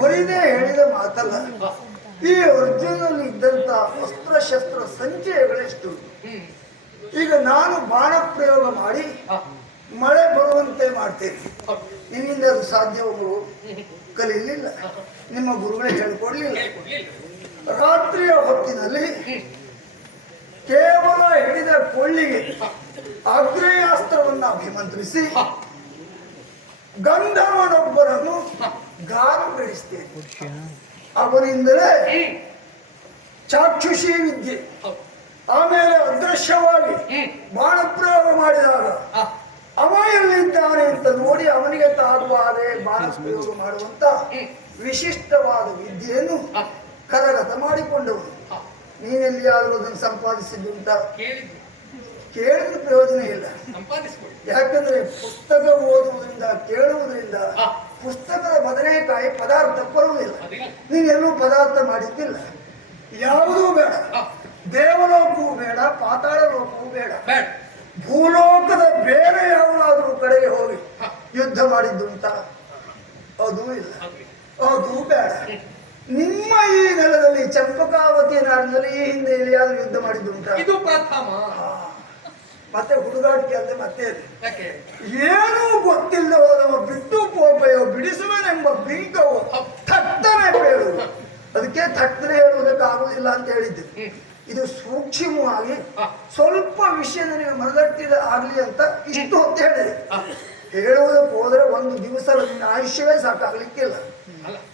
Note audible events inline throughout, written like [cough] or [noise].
ಬರೀದೇ ಹೇಳಿದ ಮಾತಲ್ಲ, ಈ ಅರ್ಜುನಲ್ಲಿ ಇದ್ದಂತ ಅಸ್ತ್ರಶಸ್ತ್ರ ಸಂಚಯಗಳೆಷ್ಟು ಈಗ ನಾನು ಬಾಣ ಪ್ರಯೋಗ ಮಾಡಿ ಮಳೆ ಬರುವಂತೆ ಮಾಡ್ತೇನೆ. ನಿನ್ನಿಂದ ಅದು ಸಾಧ್ಯವೋ ಕಲೀಲಿಲ್ಲ ನಿಮ್ಮ ಗುರುಗಳೇ ಹೇಳ್ಕೊಡ್ಲಿಲ್ಲ. ರಾತ್ರಿಯ ಹೊತ್ತಿನಲ್ಲಿ ಕೇವಲ ಹಿಡಿದ ಕೊಳ್ಳಿಗೆ ಆಗ್ನೇಯಾಸ್ತ್ರವನ್ನ ಅಭಿಮಂತ್ರಿಸಿ ಹ. ಗಂಧರ್ವನೊಬ್ಬರನ್ನು ಗಾರುಗಳಿಸ್ತೇನೆ ಅವರಿಂದಲೇ ಚಾಕ್ಷುಷಿ ವಿದ್ಯೆ ಆಮೇಲೆ ಅದೃಶ್ಯವಾಗಿ ಬಾಣಪ್ರಯೋಗ ಬಾಣ ಪ್ರಯೋಗ ಮಾಡಿದಾಗ. ಅವ ಎಲ್ಲಿದ್ದಾನೆ ಅಂತ ನೋಡಿ ಅವನಿಗೆ ತಾಗುವಾದೆ ಬಾಣಪ್ರಯೋಗ ಮಾಡುವಂತ ವಿಶಿಷ್ಟವಾದ ವಿದ್ಯೆಯನ್ನು. ಕರಗತ ಮಾಡಿಕೊಂಡವನು. ಹ. ನೀನೆಲ್ಲಿಯಾದರೂ ಅದನ್ನು ಸಂಪಾದಿಸಿದ್ದುಂಟ ಅಂತ? ಕೇಳಿದ ಪ್ರಯೋಜನ ಇಲ್ಲ. ಯಾಕಂದ್ರೆ ಪುಸ್ತಕ ಓದುವುದರಿಂದ ಕೇಳುವುದರಿಂದ. ಪುಸ್ತಕದ ಬದನೆಕಾಯಿ ಪದಾರ್ಥ ಬರುವುದಿಲ್ಲ ನೀನೆಲ್ಲೂ ಪದಾರ್ಥ ಮಾಡಿದ್ದಿಲ್ಲ ಯಾವುದೂ ಬೇಡ. ದೇವಲೋಕವೂ ಬೇಡ ಪಾತಾಳ ಲೋಕವೂ ಬೇಡ. ಭೂಲೋಕದ ಬೇರೆ ಯಾವುದಾದ್ರೂ ಕಡೆಗೆ ಹೋಗಿ. ಯುದ್ಧ ಮಾಡಿದ್ದುಂಟ? ಅದು ಇಲ್ಲ. ಅದು ಬೇಡ. ನಿಮ್ಮ ಈ ನೆಲದಲ್ಲಿ ಚಂಪಕಾವತಿ ನಾಡಿನಲ್ಲಿ ಈ ಹಿಂದೆ ಎಲ್ಲಿಯಾದ್ರೂ ಯುದ್ಧ ಮಾಡಿದ್ದುಂಟ? ಇದು ಪ್ರಥಮ. ಮತ್ತೆ ಹುಡುಗಾಟಿಕೆ ಅಂದ್ರೆ ಮತ್ತೆ ಅದು. ಯಾಕೆ? ಏನೂ ಗೊತ್ತಿಲ್ಲದೆ ಹೋದವ ಬಿಟ್ಟು ಪೋಪೆಯೋ ಬಿಡಿಸುವನೆಂಬ ಬಿಂಕವೋ ಥಟ್ಟನೆ ಹೇಳುವುದು ಅದಕ್ಕೆ ಥಟ್ಟನೆ ಹೇಳುವುದಕ್ಕಾಗುವುದಿಲ್ಲ ಅಂತ ಹೇಳಿದ್ದೆ. ಇದು ಸೂಕ್ಷ್ಮವಾಗಿ ಸ್ವಲ್ಪ ವಿಷಯ ನನಗೆ ಮನದಟ್ಟಿದ ಆಗ್ಲಿ ಅಂತ ಇಷ್ಟು ಅಂತ ಹೇಳಿದೆ. ಹೇಳುವುದಕ್ಕೆ ಹೋದ್ರೆ ಒಂದು ದಿವಸ ಆಯುಷ್ಯವೇ ಸಾಕಾಗ್ಲಿಕ್ಕಿಲ್ಲ.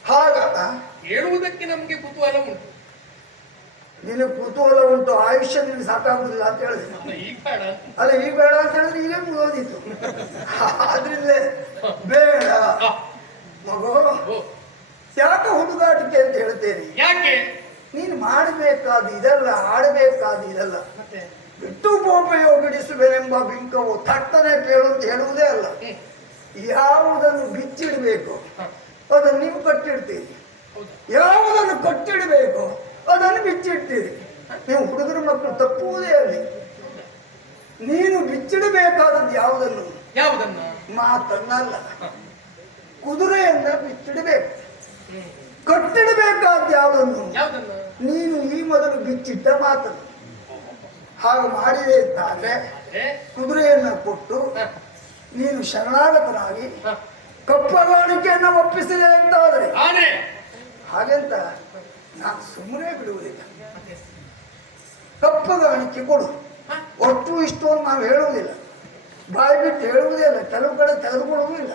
ಹಾಗಾದ ಹೇಳುವುದಕ್ಕೆ ನಮ್ಗೆ ಕುತೂಹಲ ಉಂಟು. ನಿನಗೆ ಕುತೂಹಲ ಉಂಟು ಆಯುಷ್ಯ ನಿನಗೆ ಸಾಕಾಗುದಿಲ್ಲ ಅಂತ ಹೇಳಿದ್ರು. ಅಲ್ಲ, ಈಗ ಬೇಡ ಅಂತ. ಅಲ್ಲ ಈಗ ಬೇಡ ಅಂತ ಹೇಳಿದ್ರೆ ಈಗ ಮುಗಿದೋದಿತ್ತು ಆದ್ರಿಂದಲೇ ಬೇಡ. ಮಗೋ. ಯಾಕೆ ಹುಡುಗಾಟಿಕೆ ಅಂತ ಹೇಳ್ತೇನೆ? ಯಾಕೆ? ನೀನು ಮಾಡಬೇಕಾದ ಇದಲ್ಲ ಆಡಬೇಕಾದ ಇದಲ್ಲ. ಬಿಟ್ಟು ಪೋಪೆಯೋ ಬಿಡಿಸುವೆನೆಂಬ ಬಿಂಕವು ತಟ್ಟನೆ ಕೇಳು ಅಂತ ಹೇಳುವುದೇ ಅಲ್ಲ. ಯಾವುದನ್ನು ಬಿಚ್ಚಿಡಬೇಕು. ಅದನ್ನು ನೀವು ಕಟ್ಟಿಡ್ತೀರಿ. ಯಾವುದನ್ನು ಕಟ್ಟಿಡಬೇಕು? ಅದನ್ನು ಬಿಚ್ಚಿಡ್ತೀರಿ. ನೀವು ಹುಡುಗರು ಮಕ್ಕಳು ತಪ್ಪುವುದೇ ಅಲ್ಲಿ. ನೀನು ಬಿಚ್ಚಿಡಬೇಕಾದದ್ದು ಯಾವುದನ್ನು? ಯಾವುದನ್ನು? ಮಾತನ್ನಲ್ಲ. ಕುದುರೆಯನ್ನ ಬಿಚ್ಚಿಡಬೇಕು. ಕಟ್ಟಿಡಬೇಕಾದ ಯಾವುದನ್ನು? ನೀನು ಈ ಮೊದಲು ಬಿಚ್ಚಿಟ್ಟ ಮಾತನ್ನು. ಹಾಗೆ ಮಾಡಿದೆ ಅಂತಾದ್ರೆ ಕುದುರೆಯನ್ನು ಕೊಟ್ಟು ನೀನು ಶರಣಾಗತನಾಗಿ. ಕಪ್ಪಗಾಣಿಕೆಯನ್ನ ಒಪ್ಪಿಸಿದೆ ಅಂತಾದ್ರೆ. ಹಾಗೆಂತ ನಾನು ಸುಮ್ಮನೆ ಬಿಡುವುದಿಲ್ಲ. ತಪ್ಪದ ಕಪ್ಪಗಾಣಿಕೆ ಕೊಡು. ಒಟ್ಟು ಇಷ್ಟು ಅಂತ ನಾವು ಹೇಳುವುದಿಲ್ಲ. ಬಾಯಿ ಬಿಟ್ಟು ಹೇಳುವುದೇ ಇಲ್ಲ ಕೆಲವು ಕಡೆ ತೆಗೆದುಕೊಳ್ಳುವುದಿಲ್ಲ.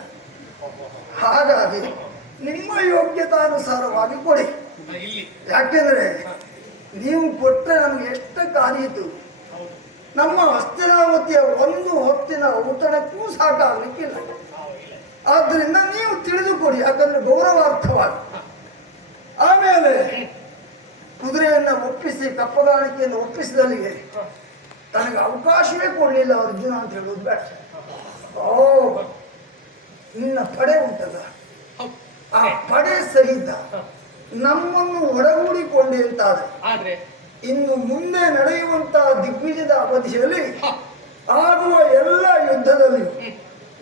ಹಾಗಾಗಿ ನಿಮ್ಮ ಯೋಗ್ಯತಾನುಸಾರವಾಗಿ ಕೊಡಿ. ಯಾಕೆಂದರೆ ನೀವು ಕೊಟ್ಟರೆ ನಮ್ಗೆ ಎಷ್ಟು ಕಾರ್ಯಿತು ನಮ್ಮ ಹಸ್ತಿನಾವತಿಯ ಒಂದು ಹೊತ್ತಿನ ಔತಣಕ್ಕೂ ಸಾಕಾಗಲಿಕ್ಕಿಲ್ಲ. ಆದ್ದರಿಂದ ನೀವು ತಿಳಿದುಕೊಡಿ, ಯಾಕಂದ್ರೆ ಗೌರವಾರ್ಥವಾಗಿ. ಆಮೇಲೆ ಕುದುರೆಯನ್ನ ಒಪ್ಪಿಸಿ ಕಪ್ಪಗಾಣಿಕೆಯನ್ನು ಒಪ್ಪಿಸಿದಲ್ಲಿಗೆ. ತನಗೆ ಅವಕಾಶವೇ ಕೊಡಲಿಲ್ಲ ಅರ್ಜುನ ಅಂತ ಹೇಳೋದು ಬೇಡ. ಓ ನಿನ್ನ ಪಡೆ ಉಂಟದ ಆ ಪಡೆ ಸಹಿತ ನಮ್ಮನ್ನು ಒಡಗೂಡಿಕೊಂಡೆ ಅಂತಾದ್ರೆ ಇನ್ನು ಮುಂದೆ ನಡೆಯುವಂತಹ ದಿಗ್ವಿಜಯದ ಅವಧಿಯಲ್ಲಿ ಆಗುವ ಎಲ್ಲ ಯುದ್ಧದಲ್ಲಿ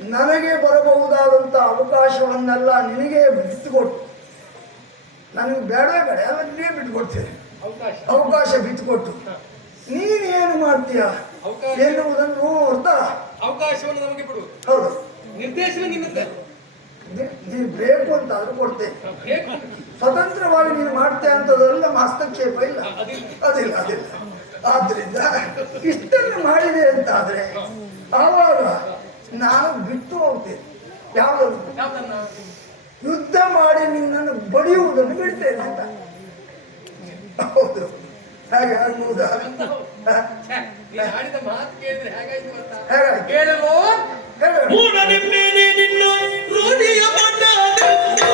ನನಗೆ ಬರಬಹುದಾದಂತ ಅವಕಾಶವನ್ನೆಲ್ಲ ನಿನಗೆ ಬಿಟ್ಟುಕೊಟ್ಟು ನನಗೆ ಬೇಡ ಬೇಡ ನಿನಗೆ ಬಿಟ್ಟುಕೊಡ್ತೇನೆ. ಅವಕಾಶ. ಬಿಟ್ಟುಕೊಟ್ಟು. ನೀನು ಏನು ಮಾಡ್ತೀಯ? ಎನ್ನುವುದನ್ನು ನೋಡ್ತಾ. ಅವಕಾಶವನ್ನು ನಮಗೆ ಬಿಡು ಹೌದು. ನಿರ್ದೇಶನ ನೀನು ಬೇಕು ಅಂತ ಆದ್ರೂ ಕೊಡ್ತೇನೆ ಸ್ವತಂತ್ರವಾಗಿ ನೀನು ಮಾಡ್ತೇ ಅಂತದೆಲ್ಲ ಹಸ್ತಕ್ಷೇಪ ಇಲ್ಲ. ಅದಿಲ್ಲ. ಅದಿಲ್ಲ ಆದ್ರಿಂದ ಇಷ್ಟನ್ನು ಮಾಡಿದೆ ಅಂತಾದ್ರೆ ಆವಾಗ ನಾನು ಬಿಟ್ಟು ಹೋಗ್ತೇನೆ. ಯಾವಾಗ ಯಾವ್ದನ್ನ? ಯುದ್ಧ ಮಾಡಿ ನಿನ್ನನ್ನು ಬಡಿಯುವುದನ್ನು ಬಿಡ್ತೇನೆ ಅಂತ. ಹೌದು ಹಾಗೆ ಆಗ್ಬಹುದು ಆಡಿದ ಮಾತು ಕೇಳಿದ್ರೆ ಹೇಗಾಯ್ತು ಅಂತ? ಕೇಳಲು ಹೇಳು. ನಿನ್ನ ರೂಢಿಯ ಮಣ್ಣಾದೆಂದು.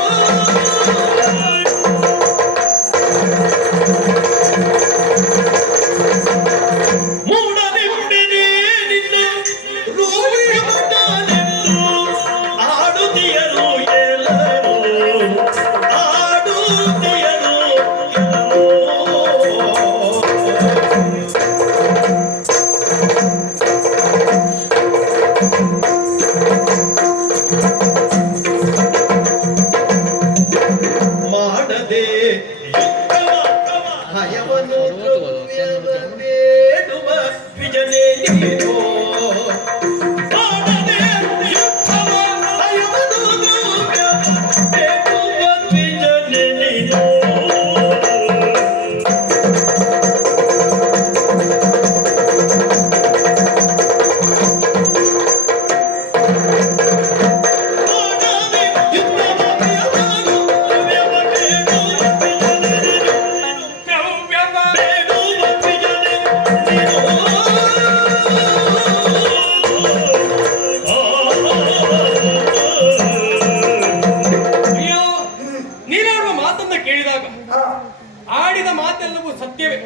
ಸತ್ಯವೇ?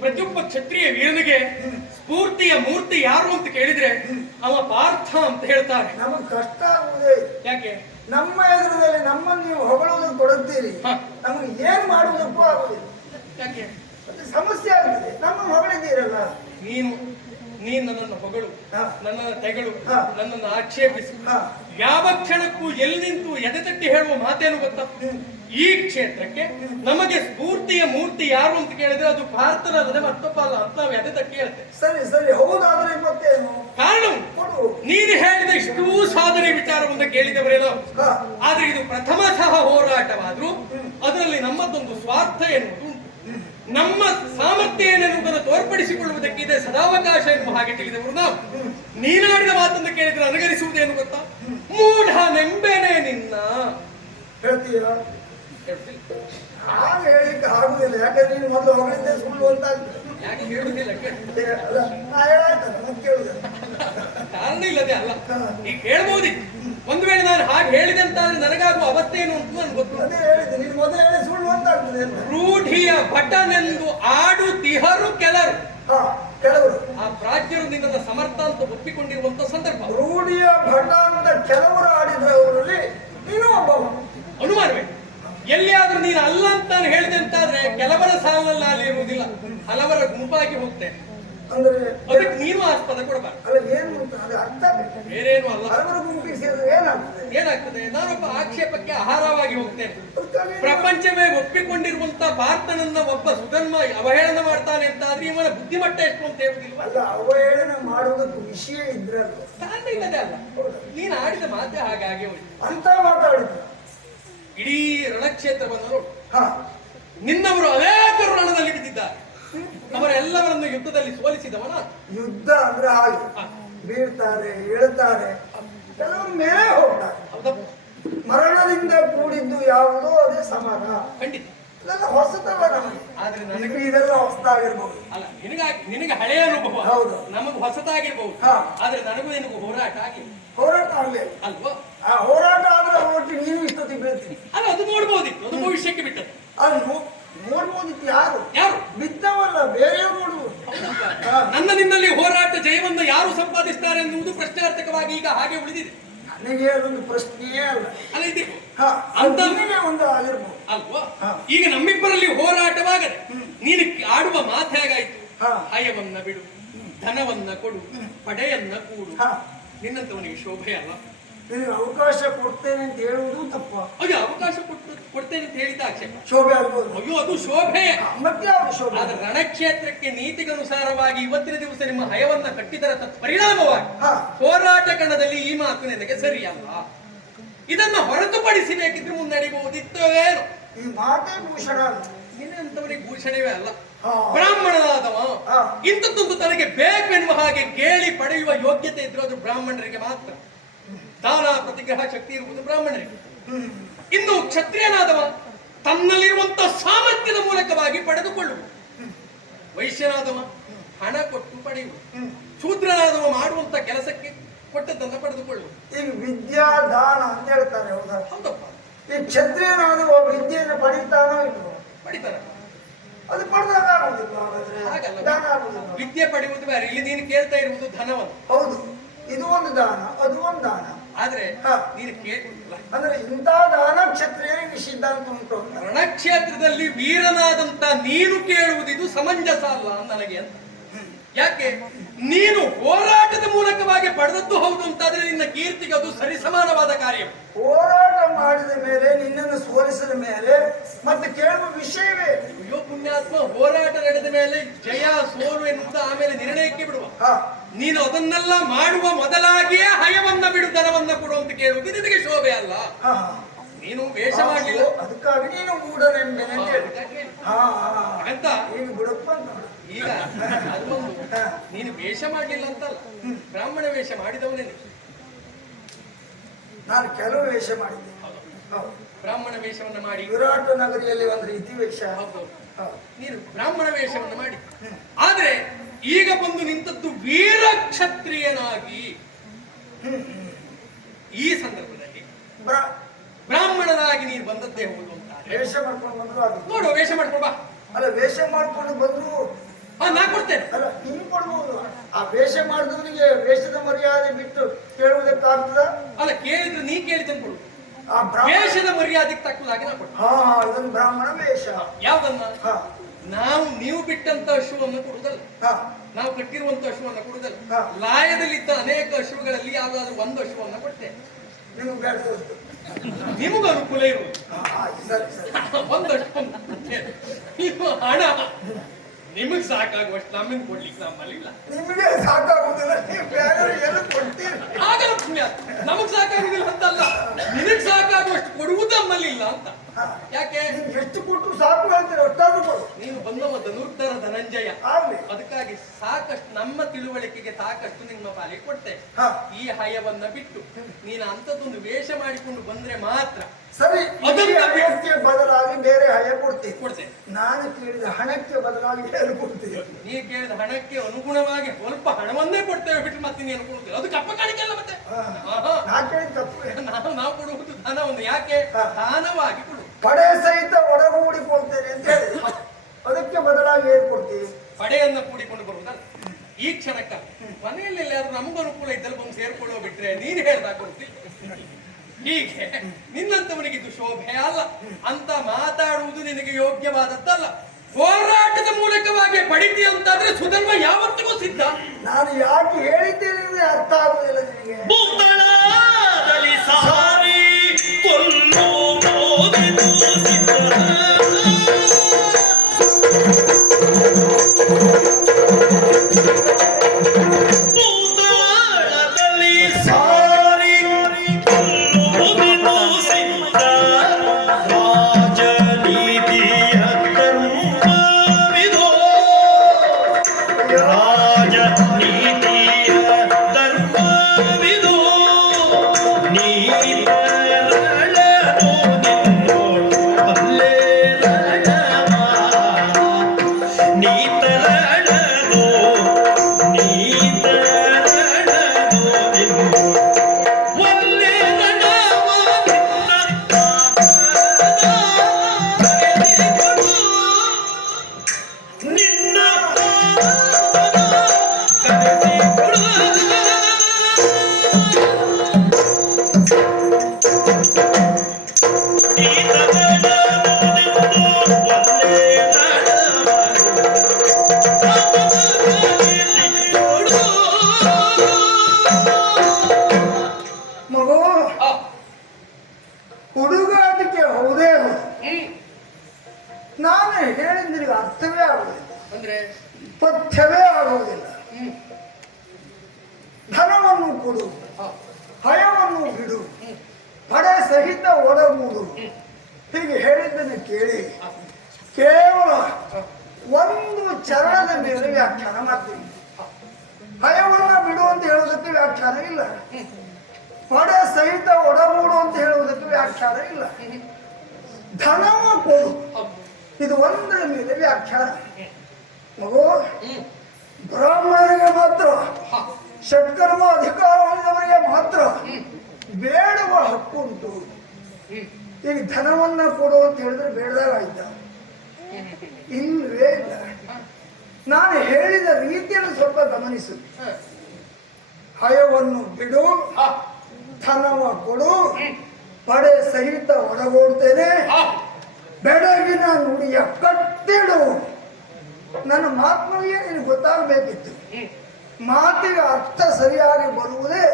ಪ್ರತಿಯೊಬ್ಬ ಕ್ಷತ್ರಿಯ ವೀರನಿಗೆ ಸ್ಫೂರ್ತಿಯ ಮೂರ್ತಿ ಯಾರು ಅಂತ ಕೇಳಿದ್ರೆ ಅವ ಪಾರ್ಥ ಅಂತ ಹೇಳ್ತಾರೆ. ನಮಗ್ ಕಷ್ಟ ಆಗುವುದೇ ಯಾಕೆ? ನಮ್ಮ ಎದುರದಲ್ಲಿ ನಮ್ಮನ್ನು ನೀವು ಹೊಗಳುವುದನ್ನು ಕೊಡುತ್ತೀರಿ. ನಮಗೆ ಏನ್ ಮಾಡುವುದಕ್ಕೂ ಆಗುದಿಲ್ಲ ಯಾಕೆ? ಸಮಸ್ಯೆ ಆಗಿದೆ ನಮ್ಮ ಹೊಗಳಿದ್ದೀರಲ್ಲ. ನೀನು ನೀನು ನನ್ನನ್ನು ಹೊಗಳು. ನನ್ನನ್ನು ತೆಗಳು. ನನ್ನನ್ನು ಆಕ್ಷೇಪಿಸು. ಯಾವ ಕ್ಷಣಕ್ಕೂ ಎಲ್ಲಿ ನಿಂತು ಎದೆ ತಟ್ಟಿ ಹೇಳುವ ಮಾತೇನು ಗೊತ್ತಾ? ಈ ಕ್ಷೇತ್ರಕ್ಕೆ ನಮಗೆ ಸ್ಫೂರ್ತಿಯ ಮೂರ್ತಿ ಯಾರು ಅಂತ ಕೇಳಿದ್ರೆ ಅದು ಭಾರತದಲ್ಲದೆ ಮತ್ತೊಬ್ಬ ಅಲ್ಲ. ಅಂತ ನಾವು ಎದೆ ತಟ್ಟಿ ಹೇಳ್ತೇವೆ. ಸರಿ ಸರಿ ಹೌದಾದ್ರೆ ಮತ್ತೇನು ಕಾರಣ ನೀನು ಹೇಳಿದ ಇಷ್ಟೂ ಸಾಧನೆ ವಿಚಾರವನ್ನ ಕೇಳಿದವರೇನೋ ಆದ್ರೆ ಇದು ಪ್ರಥಮ ಸಹ ಹೋರಾಟವಾದ್ರೂ ಅದರಲ್ಲಿ ನಮ್ಮದೊಂದು ಸ್ವಾರ್ಥ ಎನ್ನುವುದು ನಮ್ಮ ಸಾಮರ್ಥ್ಯ ಏನೆನ್ನುವುದನ್ನು ತೋರ್ಪಡಿಸಿಕೊಳ್ಳುವುದಕ್ಕೆ ಇದೆ ಸದಾವಕಾಶ ಎನ್ನುವ ಹಾಗೆ ತಿಳಿದವರು ನಾವು. ನೀನಾಡಿದ ಮಾತನ್ನು ಕೇಳಿದ್ರೆ ಅನುಗರಿಸುವುದೇನು ಗೊತ್ತಾ? ಮೂಢ ನೆಂಬೆನೆ ನಿನ್ನ. ಹೇಳ್ತೀರಾ ಹಾಗೆ ಹೇಳಿಕ್ಕೆ ಆಗುದಿಲ್ಲ. ಯಾಕಂದ್ರೆ ನೀನು ಮೊದಲು ಹೊಗಳಿದ್ದೆ ಸುಳ್ಳು ಅಂತ ಯಾಕೆ ಹೇಳುದಿಲ್ಲ? ಅಲ್ಲ ನಾ ಹೇಳಾಯ್ತಲ್ಲ ಮತ್ತೆ ಕೇಳುದಿಲ್ಲ ಕಾರಣ ಇಲ್ಲದೆ ಅಲ್ಲ. ಈಗ ಹೇಳ್ಬಹುದಿತ್ತು ಒಂದು ವೇಳೆ ನಾನು ಹಾಗೆ ಹೇಳಿದೆ ಅಂತ ಆದ್ರೆ ನನಗಾಗುವ ಅವಸ್ಥೆ ಏನು ಅಂತ ನನ್ಗೆ ಗೊತ್ತು. ಅದೇ ಹೇಳಿದ್ದೆ ನೀನು ಮೊದಲು ಹೇಳಿ ಸುಳ್ಳು ಅಂತ. ಆಗ್ತದೆ ರೂಢಿಯ ಭಟನೆಂದು ಆಡು ತಿಹರು ಕೆಲರು. ಹಾ ಕೆಲವರು. ಆ ಪ್ರಾಜ್ಯರು ನಿನ್ನ ಸಮರ್ಥ ಅಂತ ಒಪ್ಪಿಕೊಂಡಿರುವಂತ ಸಂದರ್ಭ. ರೂಢಿಯ ಭಟ ಅಂತ ಕೆಲವರು ಆಡಿದ್ರವರಲ್ಲಿ ನೀನು ಒಬ್ಬವ ಅನುಮಾನವೇ? ಎಲ್ಲಿಯಾದ್ರೂ ನೀನು ಅಲ್ಲ ಅಂತ ನಾನು ಹೇಳಿದೆ ಅಂತಾದ್ರೆ ಕೆಲವರ ಸಾಲಲ್ಲ ಅಲ್ಲಿ ಇರುವುದಿಲ್ಲ ಹಲವರ ಗುಂಪಾಗಿ ಹೋಗ್ತೇನೆ. ಅಂದ್ರೆ ಅದಕ್ಕೆ ನೀನು ಆಸ್ಪದ ಕೊಡಬಾರ್ದು. ಅಲ್ಲ ಏನು ಅಂತ ಅದು ಅರ್ಥ ಬೇರೇನು ಅಲ್ಲ. ಹಲವರ ಗುಂಪಿಗೆ ಸೇರಿದ್ರೆ ಏನಾಗ್ತದೆ? ಏನಾಗ್ತದೆ? ನಾನೊಬ್ಬ ಆಕ್ಷೇಪಕ್ಕೆ ಆಹಾರವಾಗಿ ಹೋಗ್ತೇನೆ. ಪ್ರಪಂಚವೇ ಒಪ್ಪಿಕೊಂಡಿರುವಂತ ಭಾರತನನ್ನ ಒಬ್ಬ ಸುಧನ್ಮ ಅವಹೇಳನ ಮಾಡ್ತಾನೆ ಅಂತ ಆದ್ರೆ ಇವನ ಬುದ್ಧಿಮಟ್ಟ ಎಷ್ಟು ಅಂತ ಹೇಳುದಿಲ್ವ? ಅಲ್ಲ ಅವಹೇಳನ ಮಾಡುವುದಕ್ಕೆ ವಿಷಯ ಇದ್ರಲ್ಲ ಕಾರಣ ಇಲ್ಲದೆ ಅಲ್ಲ. ನೀನು ಆಡಿದ ಮಾತೆ ಹಾಗೆ ಹಾಗೆ ಹೋಯ್ತು. ಅಂತ ಮಾತಾಡಿದ್ರು. ಇಡೀ ರಣಕ್ಷೇತ್ರವನ್ನು ಬಂದವರು ಹಾ. ನಿನ್ನವರು ಅನೇಕರು ರಣದಲ್ಲಿ ಬಿದ್ದಿದ್ದಾರೆ. ಅವರೆಲ್ಲವರನ್ನು ಯುದ್ಧದಲ್ಲಿ ಸೋಲಿಸಿದವನ ಯುದ್ಧ ಅಂದ್ರೆ ಹಾಗೆ. ಬೀಳ್ತಾರೆ ಹೇಳ್ತಾರೆ ಕೆಲವರು ಮೇಲೆ ಹೋಗ್ತಾರೆ. ಮರಣದಿಂದ ಕೂಡಿದ್ದು ಯಾವುದೋ ಅದೇ ಸಮಾನ. ಖಂಡಿತ. ಹೊಸತಲ್ಲ ನಮಗೆ. ಆದ್ರೆ ನನಗೆ ಇದೆಲ್ಲ ಹೊಸದಾಗಿರ್ಬೋದು. ಅಲ್ಲ ನಿನಗ ನಿನಗೆ ಹಳೆಯ ಅನುಭವ. ಹೌದು. ನಮಗ್ ಹೊಸತಾಗಿರ್ಬಹುದು ಹಾ. ಆದ್ರೆ ನನಗೂ ನಿನಗೂ ಹೋರಾಟ ಆಗಿಲ್ಲ ಹೋರಾಟ ಆಗ್ಲಿಲ್ಲ. ಅಲ್ವಾ? ಆ ಹೋರಾಟ ಆದ್ರೆ ಒಟ್ಟಿಗೆ ನೀವು ಇಷ್ಟೊತ್ತಿಗೆ ಬೀಳ್ತೀರಿ. ಅಲ್ಲ ಅದು ನೋಡ್ಬೋದಿತ್ತು. ಅದು ಭವಿಷ್ಯಕ್ಕೆ ಬಿಟ್ಟದ್ದು. ಅದು ನೋಡ್ಬೋದಿತ್ತು ಯಾರು? ಯಾರು? ಬಿದ್ದವಲ್ಲ ಬೇರೆಯವ್ರು. ನೋಡುವುದು ಹಾ. ನನ್ನ ನಿನ್ನಲ್ಲಿ ಹೋರಾಟ ಜಯವನ್ನು ಯಾರು ಸಂಪಾದಿಸ್ತಾರೆ ಎನ್ನುವುದು ಪ್ರಶ್ನಾರ್ಥಕವಾಗಿ ಈಗ ಹಾಗೆ ಉಳಿದಿದೆ. ನನಗೆ ಅದೊಂದು ಪ್ರಶ್ನೆಯೇ ಅಲ್ಲ. ಅಲ್ಲ ಹಾ ಅಂತ- ಒಂದು ಆಗಿರ್ಬೋದು. ಅಲ್ವಾ. ಈಗ ನಮ್ಮಿಬ್ಬರಲ್ಲಿ ಹೋರಾಟವಾಗದೆ ನೀನು ಆಡುವ ಮಾತು ಹೇಗಾಯ್ತು? ಹಾ. ಹಯವನ್ನ ಬಿಡು ಧನವನ್ನ ಕೊಡು ಪಡೆಯನ್ನ ಕೂಡು. ನಿನ್ನಂತವನಿಗೆ ಶೋಭೆ ಅಲ್ಲ? ನಿನಗೆ ಅವಕಾಶ ಕೊಡ್ತೇನೆ ಅಂತ ಹೇಳುವುದು ತಪ್ಪ. ಅಯ್ಯೋ ಅವಕಾಶ ಕೊಟ್ಟು ಕೊಡ್ತೇನೆ ಅಂತ ಹೇಳಿದ ಆಕ್ಷೇಪ. ಶೋಭೆ ಆಗ್ಬೋದು. ಅಯ್ಯೋ ಅದು ಶೋಭೆ. ಮತ್ತೆ ಶೋಭೆ? ಆದ್ರೆ ರಣಕ್ಷೇತ್ರಕ್ಕೆ ನೀತಿಗನುಸಾರವಾಗಿ ಇವತ್ತಿನ ದಿವಸ ನಿಮ್ಮ ಹಯವನ್ನ ಕಟ್ಟಿದರ ತತ್ ಪರಿಣಾಮವಾಗಿ ಹಾ. ಹೋರಾಟ ಕಣದಲ್ಲಿ ಈ ಮಾತು ನಿನಗೆ ಸರಿಯಲ್ಲ. ಇದನ್ನ ಹೊರತುಪಡಿಸಬೇಕಿದ್ರೆ ಮುನ್ನಡಿಬಹುದಿತ್ತು ಏನು. ಈ ಮಾತೆ ಭೂಷಣ ಅಲ್ಲ. ನಿನ್ನಂತವನಿಗೆ ಭೂಷಣವೇ ಅಲ್ಲ. ಬ್ರಾಹ್ಮಣನಾದವ. ಇಂಥದ್ದೊಂದು ತನಗೆ ಬೇಕೆನ್ನುವ ಹಾಗೆ ಕೇಳಿ ಪಡೆಯುವ ಯೋಗ್ಯತೆ ಇದ್ರೆ ಅದು ಬ್ರಾಹ್ಮಣರಿಗೆ ಮಾತ್ರ. ದಾನ ಪ್ರತಿಗ್ರಹ ಶಕ್ತಿ ಇರುವುದು ಬ್ರಾಹ್ಮಣರಿಗೆ. ಹ್ಮ್. ಇನ್ನು ಕ್ಷತ್ರಿಯನಾದವ ತನ್ನಲ್ಲಿರುವಂತ ಸಾಮರ್ಥ್ಯದ ಮೂಲಕವಾಗಿ ಪಡೆದುಕೊಳ್ಳುವ. ವೈಶ್ಯನಾದವ ಹಣ ಕೊಟ್ಟು ಪಡೆಯುವ. ಶೂದ್ರನಾದವ ಮಾಡುವಂತ ಕೆಲಸಕ್ಕೆ ಕೊಟ್ಟದ್ದನ್ನ ಪಡೆದುಕೊಳ್ಳುವ ಈಗ ವಿದ್ಯಾ ದಾನ ಅಂತ ಹೇಳ್ತಾರೆ ಹೌದಾ ಹೌದಪ್ಪ. ಈ ಕ್ಷತ್ರಿಯನಾದವ ವಿದ್ಯೆಯನ್ನು ಪಡೀತಾನೋ ಇಲ್ವೋ? ಪಡಿತಾರ ಅದು ಪಡೆದಾಗ ಆಗುದಿಲ್ಲ ಹಾಗಾದ್ರೆ. ಹಾಗಲ್ಲ. ದಾನ ಆಗುದಿಲ್ಲ. ವಿದ್ಯೆ ಪಡೆಯುವುದು ಬೇರೆ ಇಲ್ಲಿ ನೀನು ಕೇಳ್ತಾ ಇರುವುದು ಧನವನ್ನು. ಹೌದು. ಇದು ಒಂದು ದಾನ ಅದು ಒಂದು ದಾನ. ಆದ್ರೆ ಹಾ. ನೀನು ಕೇಳಿಲ್ಲ ಅಂದ್ರೆ ಇಂಥ ದಾನ ಕ್ಷತ್ರಿಯರಿಗೆ ನಿಷಿದ್ಧ ಅಂತ ಉಂಟು ಅಂತ. ರಣಕ್ಷೇತ್ರದಲ್ಲಿ ವೀರನಾದಂತ ನೀನು ಕೇಳುವುದು ಇದು ಸಮಂಜಸ ಅಲ್ಲ ನನಗೆ ಅಂತ. ಯಾಕೆ? ನೀನು ಹೋರಾಟದ ಮೂಲಕವಾಗಿ ಪಡೆದದ್ದು ಹೌದು ಅಂತಾದ್ರೆ ನಿನ್ನ ಕೀರ್ತಿಗೆ ಅದು ಸರಿಸಮಾನವಾದ ಕಾರ್ಯ. ಹೋರಾಟ ಮಾಡಿದ ಮೇಲೆ ನಿನ್ನನ್ನು ಸೋಲಿಸಿದ ಮೇಲೆ ಮತ್ತೆ ಕೇಳುವ ವಿಷಯವೇ? ಅಯ್ಯೋ ಪುಣ್ಯಾತ್ಮ ಹೋರಾಟ ನಡೆದ ಮೇಲೆ ಜಯ ಸೋಲು ಎನ್ನುವುದು ಆಮೇಲೆ ನಿರ್ಣಯಕ್ಕೆ ಬಿಡುವ. ನೀನು ಅದನ್ನೆಲ್ಲ ಮಾಡುವ ಮೊದಲಾಗಿಯೇ ಹಯವನ್ನ ಬಿಡು ದನವನ್ನ ಕೊಡು ಅಂತ ಕೇಳುವುದು ನಿನಗೆ ಶೋಭೆ ಅಲ್ಲ. ನೀನು ವೇಷ ಮಾಡಲಿಲ್ಲ. ಅದಕ್ಕಾಗಿ ನೀನು ಮೂಢನೆಂಬೆ ಅಂತ ಈಗ ನೀನು ವೇಷ ಮಾಡಲಿಲ್ಲ ಅಂತಲ್ಲ. ಬ್ರಾಹ್ಮಣ ವೇಷ ಮಾಡಿದವನೇ ನೀನು. ನಾನು ಕೆಲವು ವೇಷ ಮಾಡಿದ್ದೆ. ಬ್ರಾಹ್ಮಣ ವೇಷವನ್ನು ಮಾಡಿ. ವಿರಾಟ ನಗರಿಯಲ್ಲಿ ಒಂದು ರೀತಿ ವೇಷ. ನೀನು ಬ್ರಾಹ್ಮಣ ವೇಷವನ್ನು ಮಾಡಿ. ಆದ್ರೆ ಈಗ ಬಂದು ನಿಂತದ್ದು ವೀರ ಕ್ಷತ್ರಿಯನಾಗಿ ಹ್ಮ್, ಹ್ಮ್. ಈ ಸಂದರ್ಭದಲ್ಲಿ ಬ್ರಾ- ಬ್ರಾಹ್ಮಣನಾಗಿ ನೀನು ಬಂದದ್ದೇ ಹೌದು ಅಂತ ವೇಷ ಮಾಡ್ಕೊಂಡು ಬಂದ್ರು ಅದು. ನೋಡು ವೇಷ ಮಾಡ್ಕೊಂಡು ಬಾ. ಅಲ್ಲ ವೇಷ ಮಾಡ್ಕೊಂಡು ಬಂದ್ರು ನಾ ಕೊಡ್ತೇನೆ. ಅಲ್ಲ ನೀನು ಕೊಡ್ಬೋದು. ಆ ವೇಷ ಮಾಡಿದವನಿಗೆ ವೇಷದ ಮರ್ಯಾದೆ ಬಿಟ್ಟು ಕೇಳುವುದಕ್ಕಾಗ್ತದ? ಅಲ್ಲ ಕೇಳಿದ್ರೆ ನೀ ಕೇಳಿದ್ದನ್ನು ಕೊಡು. ಆ ಬ್ರಾಹ್ಮಣ ವೇಷದ ಮರ್ಯಾದೆಗೆ ತಕ್ಕದಾಗಿ ನಾ ಕೊಡ್ತೇನೆ. ಹಾ ಇದೊಂದು ಬ್ರಾಹ್ಮಣ ವೇಷ. ಯಾವ್ದನ್ನ? ಹಾ. ನಾವು ನೀವು ಬಿಟ್ಟಂತ ಅಶ್ವವನ್ನು ಕೊಡುವುದಲ್ಲ. ಹಾ. ನಾವು ಕಟ್ಟಿರುವಂತ ಅಶ್ವವನ್ನು ಕೊಡುವುದಲ್ಲ. ಹಾ. ಲಾಯದಲ್ಲಿದ್ದ ಅನೇಕ ಅಶ್ವಗಳಲ್ಲಿ ಯಾವ್ದಾದ್ರು ಒಂದು ಅಶ್ವವನ್ನು ಕೊಟ್ಟೆ ನಿಮ್ಗೆ ಬೇಡ ದೋಸ್ತು. ನಿಮಗೂ ಅನುಕೂಲ ಇರುವುದು. ಹಾ, ಹಾ, ಸರಿ ಸರಿ. [laughs] ಒಂದು ಅಶ್ವವನ್ನು ಕೊಟ್ಟೆ. ನೀವು ಹಣ. ನಿಮಗ್ ಸಾಕಾಗುವಷ್ಟು ನಮ್ಮಿಂದ ಕೊಡ್ಲಿಕ್ಕೆ ನಮ್ಮಲ್ಲಿ ಇಲ್ಲ. ನಿಮಗೆ ಸಾಕಾಗುದಿಲ್ಲ ನೀವು ಬೇರೆ ಏನು ಕೊಡ್ತೀರಿ. ಹಾಗಲ್ಲ ಪುಣ್ಯ. ನಮಗ್ ಸಾಕಾಗುದಿಲ್ಲ ಅಂತಲ್ಲ. ನಿನಗ್ ಸಾಕಾಗುವಷ್ಟು ಕೊಡುವುದು ನಮ್ಮಲ್ಲಿ ಇಲ್ಲ ಅಂತ. ಯಾಕೆ? ಎಷ್ಟು ಕೊಟ್ಟು ಸಾಕು ಹೇಳ್ತೀರಿ ಒಟ್ಟಾದ್ರೂ ಕೊಡು. ನೀನು ಬಂದವ ಧನುರ್ಧರ ಧನಂಜಯ. ಆಗ್ಲಿ. ಅದಕ್ಕಾಗಿ ಸಾಕಷ್ಟು ನಮ್ಮ ತಿಳುವಳಿಕೆಗೆ ಸಾಕಷ್ಟು ನಿಮ್ಮ ಪಾಲಿಗೆ ಕೊಡ್ತೇವೆ ಈ ಹಯವನ್ನ ಬಿಟ್ಟು ನೀನು ಅಂಥದ್ದೊಂದು ವೇಷ ಮಾಡಿಕೊಂಡು ಬಂದ್ರೆ ಮಾತ್ರ ಸರಿ ಅದಕ್ಕೆ ಬದಲಾಗಿ ಬೇರೆ ಹಣ ಕೊಡ್ತೀನಿ. ಕೊಡ್ತೇನೆ ನಾನು ಕೇಳಿದ ಹಣಕ್ಕೆ ಬದಲಾಗಿ ಬೇರೆ ಕೊಡ್ತೀನಿ ನೀ ಕೇಳಿದ ಹಣಕ್ಕೆ ಅನುಗುಣವಾಗಿ ಸ್ವಲ್ಪ ಹಣವನ್ನೇ ಕೊಡ್ತೇವೆ ಬಿಟ್ಟು ಮತ್ತೆ ನೀನು ಕೊಡುದಿಲ್ಲ ಅದು ಕಪ್ಪ ಕಾಣಿಕೆ ಅಲ್ಲ ಮತ್ತೆ. ನಾ ಕೇಳಿದ ತಪ್ಪು ನಾವು ನಾವು ಕೊಡುವುದು ಧನವನ್ನು. ಯಾಕೆ. ದಾನವಾಗಿ ಕೊಡು. ಪಡೆ ಸಹಿತ ಒಡಗೂಡಿ ಕೊಡ್ತೇನೆ ಅಂತ ಹೇಳಿ. ಅದಕ್ಕೆ ಬದಲಾಗಿ ಏನು ಕೊಡ್ತೀವಿ ಪಡೆಯನ್ನ ಕೂಡಿಕೊಂಡು ಬರುವುದಲ್ಲ. ಈ ಕ್ಷಣಕ್ಕ ಮನೆಯಲ್ಲಿ ಎಲ್ಲಾದ್ರೂ ನಮಗೂ ಅನುಕೂಲ ಇದ್ದಲ್ಲಿ ಬಂದು ಸೇರ್ಕೊಳ್ಳೋ ಬಿಟ್ರೆ ನೀನು ಹೇಳ್ದಾಗ ಗೊತ್ತಿಲ್ಲ. ಹೀಗೆ ನಿನ್ನಂತವನಿಗೆ ಇದು ಶೋಭೆ ಅಲ್ಲ. ಅಂತ ಮಾತಾಡುವುದು ನಿನಗೆ ಯೋಗ್ಯವಾದದ್ದಲ್ಲ. ಹೋರಾಟದ ಮೂಲಕವಾಗಿ ಪಡಿತಿ ಅಂತಾದ್ರೆ ಸುಧರ್ಮ ಯಾವತ್ತಿಗೂ ಸಿದ್ಧ. ನಾನು ಯಾಕೆ ಹೇಳಿದ್ದೇನೆ ಅರ್ಥ ಆಗುದಿಲ್ಲ ನಿನಗೆ. ಭೂತಳದಲ್ಲಿ ಹೇಳಿದ ನಿನಗೆ ಅರ್ಥವೇ ಆಗುವುದಿಲ್ಲ ಅಂದ್ರೆ? ಪಥ್ಯವೇ ಆಗುವುದಿಲ್ಲ. ಧನವನ್ನು ಕೊಡು ಹಯವನ್ನು ಬಿಡು ಪಡೆ ಸಹಿತ ಒಡಗೂಡು. ಹೀಗೆ ಹೇಳಿದ್ದನ್ನು ಕೇಳಿ ಕೇವಲ ಒಂದು ಚರಣದ ಮೇಲೆ ವ್ಯಾಖ್ಯಾನ ಮಾಡ್ತೀವಿ ಭಯವನ್ನ ಬಿಡು ಅಂತ ಹೇಳುವುದಕ್ಕೆ ವ್ಯಾಖ್ಯಾನ ಇಲ್ಲ. ಪಡೆ ಸಹಿತ ಒಡಗೂಡು ಅಂತ ಹೇಳುವುದಕ್ಕೆ ವ್ಯಾಖ್ಯಾನ ಇಲ್ಲ. ಧನವ ಕೊಡು. ಇದು ಒಂದು ಮೇಲೆ ವ್ಯಾಖ್ಯಾನ ಮಗು, ಬ್ರಾಹ್ಮಣರಿಗೆ ಮಾತ್ರ. ಷಟ್ಕರ್ಮ ಅಧಿಕಾರ ಮಾತ್ರ ಬೇಡುವ ಹಕ್ಕು ಉಂಟು ಈಗ ಧನವನ್ನ ಕೊಡು ಅಂತ ಹೇಳಿದ್ರೆ ಬೇಡದಾಗ ಆಯ್ತ ಇಲ್ಲವೇ ಇಲ್ಲ ನಾನು ಹೇಳಿದ ರೀತಿಯನ್ನು ಸ್ವಲ್ಪ ಗಮನಿಸು. ಹಯವನ್ನು ಬಿಡು, ಧನವ ಕೊಡು, ಪಡೆ ಸಹಿತ ಒಳಗೋಡ್ತೇನೆ ಆ, ಬೆಳಗಿನ ನುಡಿಯ ಕಟ್ಟಿಡು ನನ್ನ ಮಾತಿನಲ್ಲಿಯೇ ನಿನಗೆ ಗೊತ್ತಾಗಬೇಕಿತ್ತು. ಮಾತಿಗೆ ಅರ್ಥ ಸರಿಯಾಗಿ ಬರುವುದೇ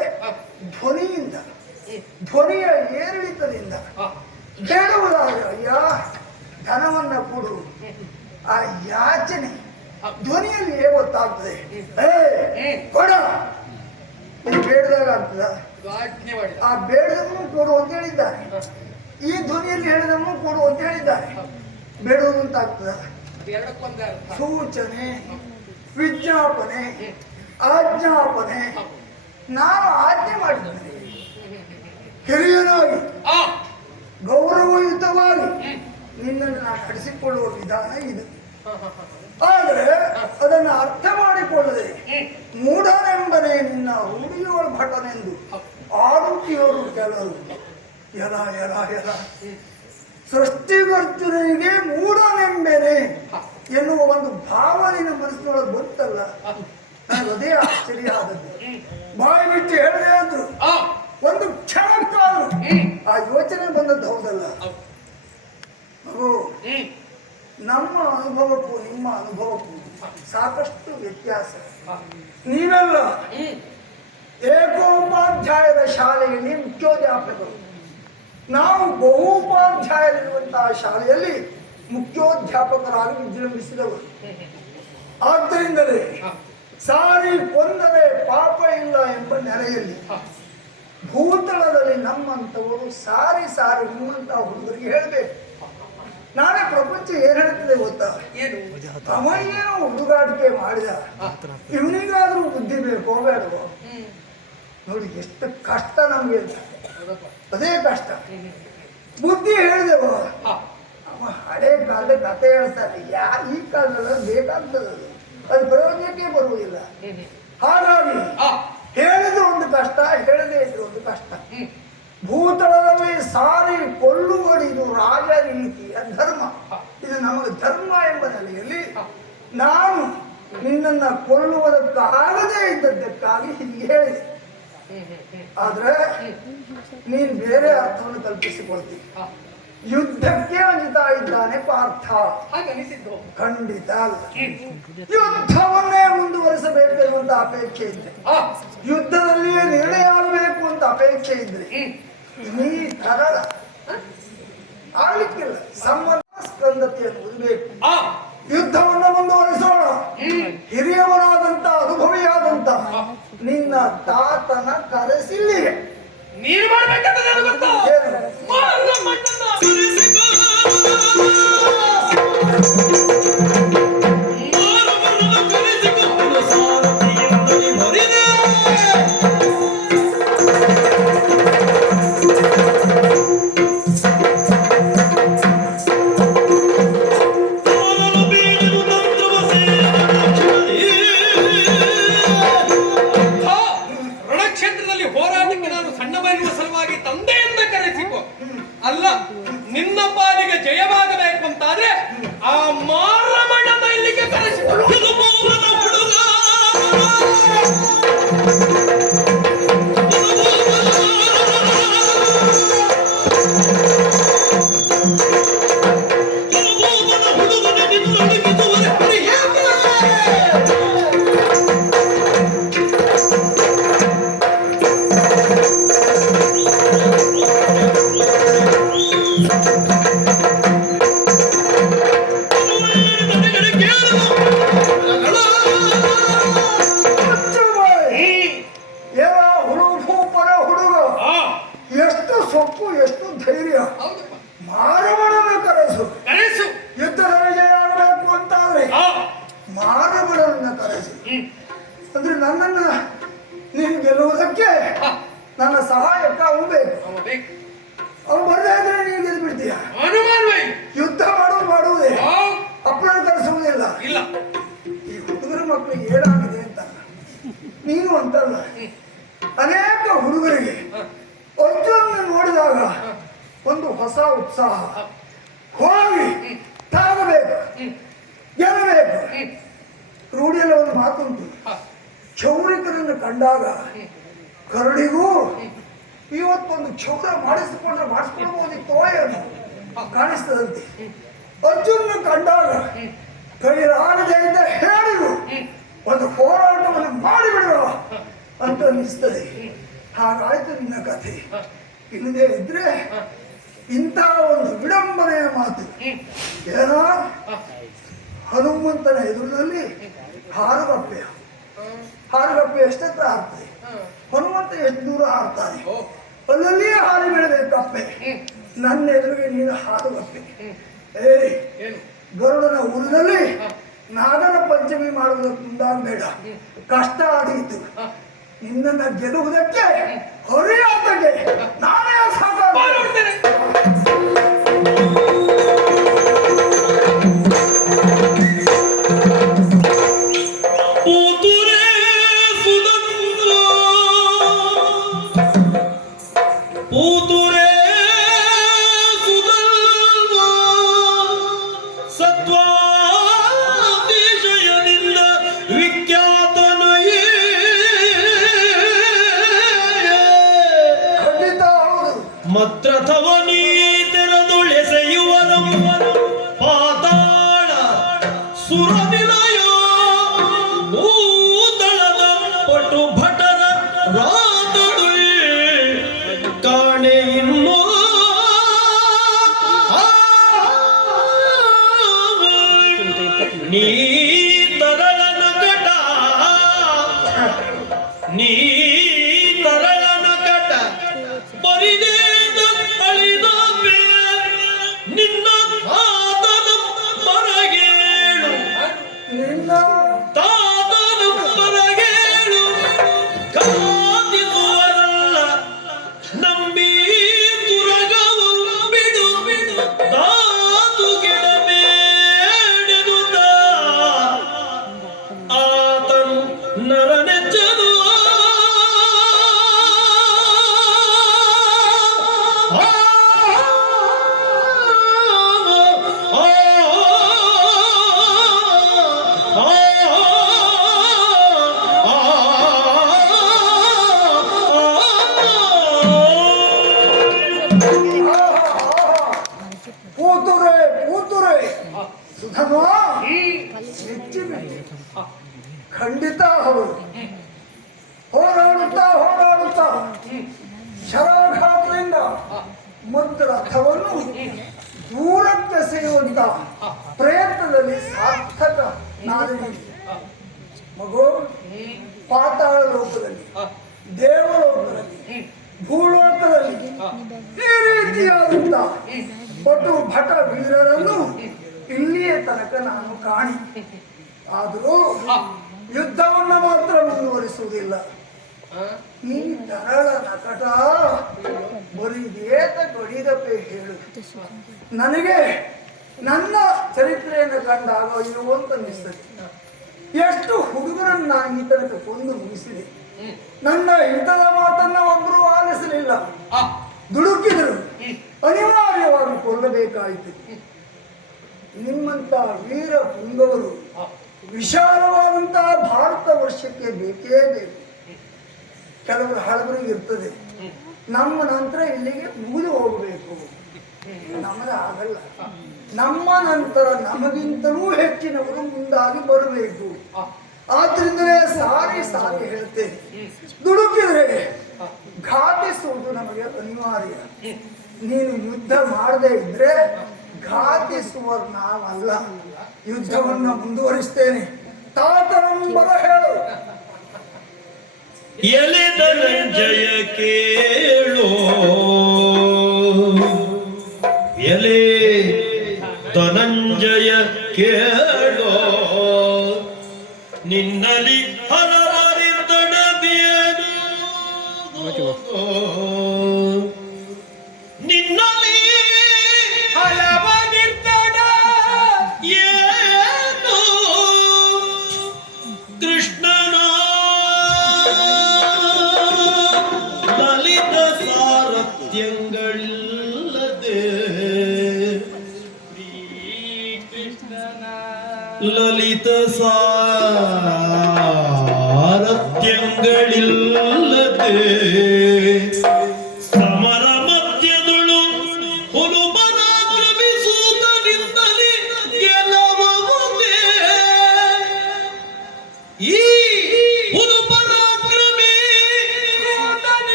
ಧ್ವನಿಯಿಂದ. ಧ್ವನಿಯ ಏರಿಳಿತದಿಂದ. ಕೇಳುವುದಾದ್ರೆ ಅಯ್ಯ ಧನವನ್ನ ಕೊಡು. ಆ ಯಾಚನೆ ಧ್ವನಿಯಲ್ಲಿ ಏ ಗೊತ್ತಾಗ್ತದೆ? ಏ ಕೊಡ. ಬೇಡದಾಗ ಆಗ್ತದ? ಆ ಬೇಡದವನು ಕೊಡು ಅಂತ ಹೇಳಿದ್ದಾರೆ ಈ ಧ್ವನಿಯಲ್ಲಿ ಹೇಳಿದವನು ಕೊಡು ಅಂತ ಹೇಳಿದ್ದಾರೆ. ಬೇಡುವುದು ಅಂತ ಆಗ್ತದ ಸೂಚನೆ ವಿಜ್ಞಾಪನೆ ಆಜ್ಞಾಪನೆ. ನಾನು ಆಜ್ಞೆ ಮಾಡಿದ್ದೇನೆ. ಹಿರಿಯನಾಗಿ ಆ! ಗೌರವಯುತವಾಗಿ ನಿನ್ನನ್ನು ನಾನು ನಡೆಸಿಕೊಳ್ಳುವ ವಿಧಾನ ಇದು. ಆದರೆ ಅದನ್ನು ಅರ್ಥ ಮಾಡಿಕೊಳ್ಳದೆ ಮೂಢನೆಂಬನೆ ಮೂಢನೆಂಬನೇ ನಿನ್ನ ರೂಢಿಯೋಳ ಭಟನೆಂದು ಆಡುತ್ತಿಯೋರು ಕೆಲವರು. ಎಲ ಎಲ ಎಲ ಸೃಷ್ಟಿಕರ್ತನಿಗೆ ಮೂಢನೆಂಬೆನೆ ಎನ್ನುವ ಒಂದು ಭಾವನೆ ನಮ್ಮ ಮನಸ್ಸಿನೊಳಗೆ ಬಂತಲ್ಲ ನಾನು ಅದೇ ಆಶ್ಚರ್ಯ ಆದದ್ದು. ಬಾಯಿ ಬಿಟ್ಟು ಹೇಳಿದೆ ಅಂದ್ರು. ಒಂದು ಕ್ಷಣಕ್ಕಾದ್ರು. ಆ ಯೋಚನೆ ಬಂದದ್ದು ಹೌದಲ್ಲ? ಹೌದು. ಮಗು ನಮ್ಮ ಅನುಭವಕ್ಕೂ ನಿಮ್ಮ ಅನುಭವಕ್ಕೂ ಸಾಕಷ್ಟು ವ್ಯತ್ಯಾಸ. ನೀವೆಲ್ಲ. ಏಕೋಪಾಧ್ಯಾಯದ ಶಾಲೆಯಲ್ಲಿ ಮುಖ್ಯೋಧ್ಯಾಪಕರು ನಾವು ಬಹುಪಾಧ್ಯಾಯರಿರುವಂತಹ ಶಾಲೆಯಲ್ಲಿ ಮುಖ್ಯೋಧ್ಯಾಪಕರಾಗಿ ವಿಜೃಂಭಿಸಿದವರು ಆದ್ದರಿಂದಲೇ ಸಾರಿ ಕೊಂದರೆ ಪಾಪ ಇಲ್ಲ ಎಂಬ ನೆಲೆಯಲ್ಲಿ. ಭೂತಳದಲ್ಲಿ ನಮ್ಮಂಥವರು ಸಾರಿ ಸಾರಿ ನಿಮ್ಮಂತಹ ಹುಡುಗರಿಗೆ ಹೇಳಬೇಕು ನಾನೇ ಪ್ರಪಂಚ ಏನ್ ಹೇಳ್ತದೆ ಗೊತ್ತಾ ಏನು ಅವ ಏನೋ ಹುಡುಗಾಟಿಕೆ ಮಾಡಿದ ಇವನಿಗಾದ್ರೂ ಬುದ್ಧಿ ಬೇಕು ಹೋಗಬೇಡ. ನೋಡಿ ಎಷ್ಟು ಕಷ್ಟ ನಮ್ಗೆ ಅಂತ. ಹೌದಪ್ಪ. ಅದೇ ಕಷ್ಟ ಬುದ್ಧಿ ಹೇಳಿದೆವು. ಅವ ಹಳೆ ಕಾಲದ ಕತೆ ಹೇಳ್ತಾನೆ ಯಾ ಈ ಕಾಲದಲ್ಲಿ ಬೇಕಾಗ್ತದೆ ಅದು ಪ್ರಯೋಜನಕ್ಕೆ ಬರುವುದಿಲ್ಲ. ಹಾಗಾಗಿ ಹೇಳಿದ್ರೆ ಒಂದು ಕಷ್ಟ ಹೇಳದೇ ಇದ್ರೆ ಒಂದು ಕಷ್ಟ. ಭೂತಳದಲ್ಲಿ ಸಾರಿ ಕೊಳ್ಳುವಡಿ ಇದು ರಾಜ ರೀತಿಯ ಧರ್ಮ ಇದು ನಮಗೆ ಧರ್ಮ ಎಂಬ ನೆಲೆಯಲ್ಲಿ ನಾನು ನಿನ್ನನ್ನು ಕೊಲ್ಲುವುದಕ್ಕಾಗದೇ ಇದ್ದದ್ದಕ್ಕಾಗಿ ಹೀಗೆ ಹೇಳಿದೆ. ಆದ್ರೆ ನೀನ್ ಬೇರೆ ಅರ್ಥವನ್ನು ಕಲ್ಪಿಸಿಕೊಳ್ತೀನಿ ಯುದ್ಧಕ್ಕೆ ಅಂಜುತ್ತಾ ಇದ್ದಾನೆ ಪಾರ್ಥ. ಖಂಡಿತ ಅಲ್ಲ. ಯುದ್ಧವನ್ನೇ ಮುಂದುವರಿಸಬೇಕು ಅಂತ ಅಪೇಕ್ಷೆ ಇದ್ರೆ. ಯುದ್ಧದಲ್ಲಿಯೇ ನಿರ್ಣಯ ಆಗಬೇಕು ಅಂತ ಅಪೇಕ್ಷೆ ಇದ್ರೆ. ನೀ ಕರಳ ಆಗ್ಲಿಕ್ಕಿಲ್ಲ. ಸಂಬಂಧ ಸ್ಕಂದತೆಯನ್ನು ಓದಬೇಕು. ಬೇಕು ಯುದ್ಧವನ್ನ ಮುಂದುವರಿಸೋಣ. ಹಿರಿಯವರಾದಂತ ಅನುಭವಿಯಾದಂತ ನಿನ್ನ ತಾತನ ಕರೆಸಿಲ್ಲಿಗೆ ನೀನು ಮಾಡ್ಬೇಕಂತ ನನಗೆ ಗೊತ್ತು. ಒಂದು ಹೊಸ ಉತ್ಸಾಹ. ಹೋಗಿ, ತಾಗಬೇಕು, ಗೆಲ್ಲಬೇಕು. ರೂಢಿಯಲ್ಲಿ ಒಂದು ಮಾತುಂಟು ಚೌರಿಕರನ್ನು ಕಂಡಾಗ ಕರಡಿಗೂ ಇವತ್ತೊಂದು ಕ್ಷೌರ ಮಾಡಿಸಿಕೊಂಡ್ರೆ ಮಾಡಿಸ್ಕೊಳ್ಬಹುದಿತ್ತೋ ಏನು ಕಾಣಿಸ್ತದಂತೆ. ಅರ್ಜುನ ಕಂಡಾಗ ಕೈಲಾಗದೆ ಅಂತ ಹೇಳಿದ್ರು ಒಂದು ಹೋರಾಟವನ್ನು ಮಾಡಿಬಿಡುವ ಅಂತ ಅನ್ನಿಸ್ತದೆ. ಹಾಗಾಯ್ತು ನಿನ್ನ ಕಥೆ. ಇಲ್ಲದೆ ಇದ್ರೆ ಇಂತಹ ಒಂದು ವಿಡಂಬನೆಯ ಮಾತು. ಏನೋ? ಹನುಮಂತನ ಎದುರಿನಲ್ಲಿ ಹಾರುಗಪ್ಪೆ ಹಾರುಗಪ್ಪೆ ಎಷ್ಟೆತ್ರ ಹಾರ್ತದೆ ಹನುಮಂತ ಎಷ್ಟು ದೂರ ಹಾರ್ತಾನೆ ಅಲ್ಲಲ್ಲಿಯೇ ಹಾರಿ ಬೀಳಬೇಕು ಕಪ್ಪೆ ನನ್ನ ಎದುರಿಗೆ ನೀನು ಹಾರುಗಪ್ಪೆ ಏರಿ ಗರುಡನ ಊರಿನಲ್ಲಿ ನಾಗನ ಪಂಚಮಿ ಮಾಡುವುದಕ್ಕೆ ಬೇಡ ಕಷ್ಟ ಆದೀತು. ನಿನ್ನನ್ನು ಗೆಲ್ಲುವುದಕ್ಕೆ ಹೊರೆಯಾತಗೆ ನಾನೇ ಸಾಕ ಈ ಒಟ್ಟು ಭಟ ವೀರರನ್ನು ಇಲ್ಲಿಯೇ ತನಕ ನಾನು ಕಾಣಿ. ಆದರೂ ಯುದ್ಧವನ್ನು ಮಾತ್ರ ಮುಂದುವರಿಸುವುದಿಲ್ಲ. ಈ ತರಳ ನಕಟ ಬರಿದೇತ ಗಡಿದಪ್ಪೆ ಹೇಳು. ನನಗೆ ನನ್ನ ಚರಿತ್ರೆಯನ್ನು ಕಂಡಾಗ ಇರುವಂತ ಅನ್ನಿಸ್ತದೆ ಎಷ್ಟು ಹುಡುಗರನ್ನು ನಾನು ಈ ತನಕ ಕೊಂದು ಮುಗಿಸಿದೆ. ನನ್ನ ಇಂಥದ ಮಾತನ್ನ ಒಬ್ಬರು ಆಲಿಸಲಿಲ್ಲ. ದುಡುಕಿದರು. ಅನಿವಾರ್ಯವಾಗಿ ಕೊಲ್ಲಬೇಕಾಯಿತು ನಿಮ್ಮಂತ ವೀರ ಪುಂಗವರು ಆ, ವಿಶಾಲವಾದಂತಹ ಭಾರತ ವರ್ಷಕ್ಕೆ ಬೇಕೇ ಬೇಕು. ಕೆಲವರು ಹಳಬರು ಇರ್ತದೆ. ನಮ್ಮ ನಂತರ ಇಲ್ಲಿಗೆ ಮುಗಿದು ಹೋಗಬೇಕು. ನಮ್ಮದು ಆಗಲ್ಲ. ನಮ್ಮ ನಂತರ ನಮಗಿಂತಲೂ ಹೆಚ್ಚಿನವರು ಮುಂದಾಗಿ ಬರಬೇಕು. ಆದ್ರಿಂದಲೇ ಸಾರಿ ಸಾರಿ ಹೇಳ್ತೇನೆ. ದುಡುಕಿದ್ರೆ ಘಾಟಿಸುವುದು ನಮಗೆ ಅನಿವಾರ್ಯ. ನೀನು ಯುದ್ಧ ಮಾಡದೇ ಇದ್ರೆ ಘಾತಿಸುವರು ನಾವಲ್ಲ. ಯುದ್ಧವನ್ನ ಮುಂದುವರಿಸ್ತೇನೆ. ತಾತನಂಬರ ಹೇಳು. ಎಲೆ ಜಯ ಕೇಳೋ.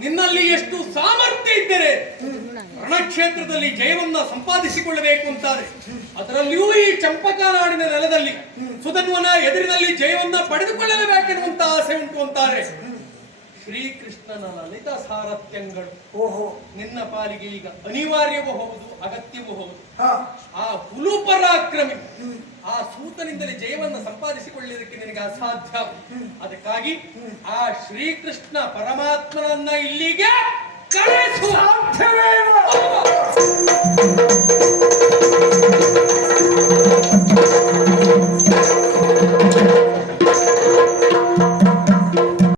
ನಿನ್ನಲ್ಲಿ ಎಷ್ಟು ಸಾಮರ್ಥ್ಯ ಇದ್ದರೆ ರಣಕ್ಷೇತ್ರದಲ್ಲಿ ಜಯವನ್ನ ಸಂಪಾದಿಸಿಕೊಳ್ಳಬೇಕು ಅಂತಾರೆ. ಅದರಲ್ಲಿಯೂ ಈ ಚಂಪಕಾನಾಡಿನ ನೆಲದಲ್ಲಿ ಸುಧನ್ವನ ಎದುರಿನಲ್ಲಿ ಜಯವನ್ನ ಪಡೆದುಕೊಳ್ಳಲೇಬೇಕೆನ್ನುವಂತ ಆಸೆ ಉಂಟು ಅಂತಾರೆ. ಶ್ರೀಕೃಷ್ಣನ ಲಲಿತ ಸಾರಥ್ಯಂಗಳು ಓಹೋ. ನಿನ್ನ ಪಾಲಿಗೆ ಈಗ ಅನಿವಾರ್ಯವೂ ಹೌದು ಅಗತ್ಯವೂ ಹೌದು. ಆ ಹುಲು ಪರಾಕ್ರಮಿ ಆ ಸೂತನಿಂದಲೇ ಜಯವನ್ನು ಸಂಪಾದಿಸಿಕೊಳ್ಳುವುದಕ್ಕೆ ನಿನಗೆ ಅಸಾಧ್ಯ. ಅದಕ್ಕಾಗಿ ಆ ಶ್ರೀಕೃಷ್ಣ ಪರಮಾತ್ಮನನ್ನ ಇಲ್ಲಿಗೆ ಕಳಿಸು.